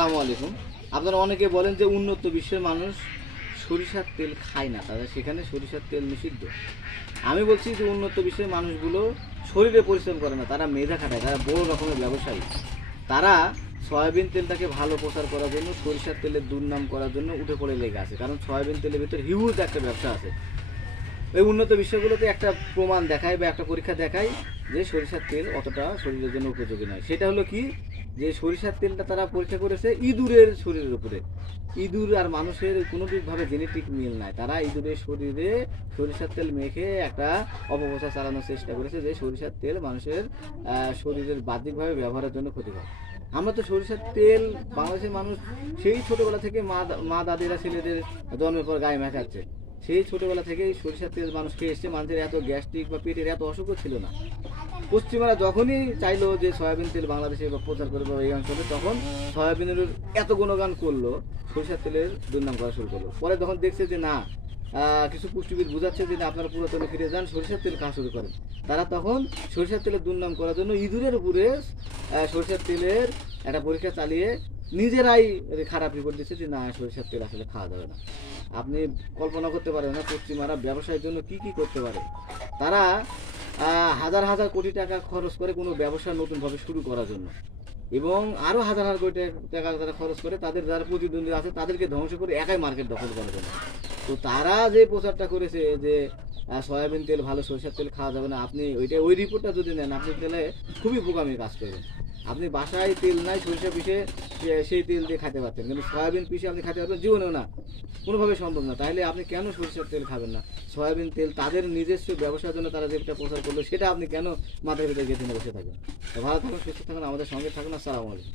আসসালামু আলাইকুম। আপনারা অনেকে বলেন যে উন্নত বিশ্বের মানুষ সরিষার তেল খায় না তাদের সেখানে সরিষার তেল নিষিদ্ধ। আমি বলছি যে উন্নত বিশ্বের মানুষগুলো শরীরে পরিশ্রম করে না, তারা মেধা খাটায়, তারা বড় রকমের ব্যবসায়ী। তারা সয়াবিন তেলটাকে ভালো প্রচার করার জন্য, সরিষার তেলের দুর্নাম করার জন্য উঠে পড়ে লেগে আছে, কারণ সয়াবিন তেলের ভিতরে হিউজ একটা ব্যবসা আছে। এই উন্নত বিশ্বগুলোতে একটা প্রমাণ দেখায় বা একটা পরীক্ষা দেখায় যে সরিষার তেল অতটা শরীরের জন্য উপযোগী নয়। সেটা হলো কি? যে সরিষার তেলটা তারা পরীক্ষা করেছে ইঁদুরের শরীরের উপরে। ইঁদুর আর মানুষের কোনো ভাবে জেনেটিক মিল নাই। তারা ইঁদুরের শরীরে সরিষার তেল মেখে একটা অপপ্রচার চালানোর চেষ্টা করেছে যে সরিষার তেল মানুষের শরীরের বাহ্যিকভাবে ব্যবহারের জন্য ক্ষতিকর। আমরা তো সরিষার তেল বাংলাদেশের মানুষ সেই ছোটোবেলা থেকে মা মা দাদিরা, ছেলেদের জন্মের পর গায়ে মেখাচ্ছে। সেই ছোটোবেলা থেকেই সরিষার তেল মানুষ খেয়ে এসছে। মানুষের এত গ্যাস্ট্রিক বা পেটের এত অসুখও ছিল না। পশ্চিমারা যখনই চাইলো যে সয়াবিন তেল বাংলাদেশে প্রচার করবে এই অঞ্চলে, তখন সয়াবিনের এত গুণগান করল, সরিষার তেলের দুর্নাম করা শুরু করল। পরে যখন দেখছে যে না কিছু পুষ্টিবিদ বোঝাচ্ছে যে আপনারা পুরাতনে ফিরে যান, সরিষার তেল খাওয়া শুরু করেন। তারা তখন সরিষার তেলের দুর্নাম করার জন্য ইঁদুরের উপরে সরিষার তেলের একটা পরীক্ষা চালিয়ে নিজেরাই খারাপ রিপোর্ট দিচ্ছে যে না, সরিষার তেল আসলে খাওয়া যাবে না। আপনি কল্পনা করতে পারেন না পশ্চিমারা ব্যবসায়ের জন্য কি কি করতে পারে। তারা হাজার হাজার কোটি টাকা খরচ করে কোনো ব্যবসা নতুনভাবে শুরু করার জন্য। এবং আরও হাজার হাজার কোটি টাকা তারা খরচ করে, তাদের যারা প্রতিদ্বন্দ্বী আছে, তাদেরকে ধ্বংস করে একাই মার্কেট দখল করার জন্য। তো তারা যে প্রচারটা করেছে যে সয়াবিন তেল, ভালো সরিষার তেল খাওয়া যাবে না, আপনি ওইটা, ওই রিপোর্টটা যদি নেন, আপনি তেলে খুবই বোকামি কাজ করবেন। আপনি বাসায় তেল নাই সরিষা পিষে সেই তেল দিয়ে খেতে পারতেন। কিন্তু সয়াবিন পিষে আপনি খাইতে পারবেন, জীবনেও না। কোনোভাবে সম্ভব না। তাহলে আপনি কেন সরিষার তেল খাবেন না? সয়াবিন তেল তাদের নিজস্ব ব্যবসার জন্য তারা যেটা প্রচার করল, সেটা আপনি কেন মাথায় ভিতরে গেঁথে বসে থাকেন? ভালো থাকুন, সুস্থ থাকুন, আমাদের সঙ্গে থাকুন। আসসালামু আলাইকুম।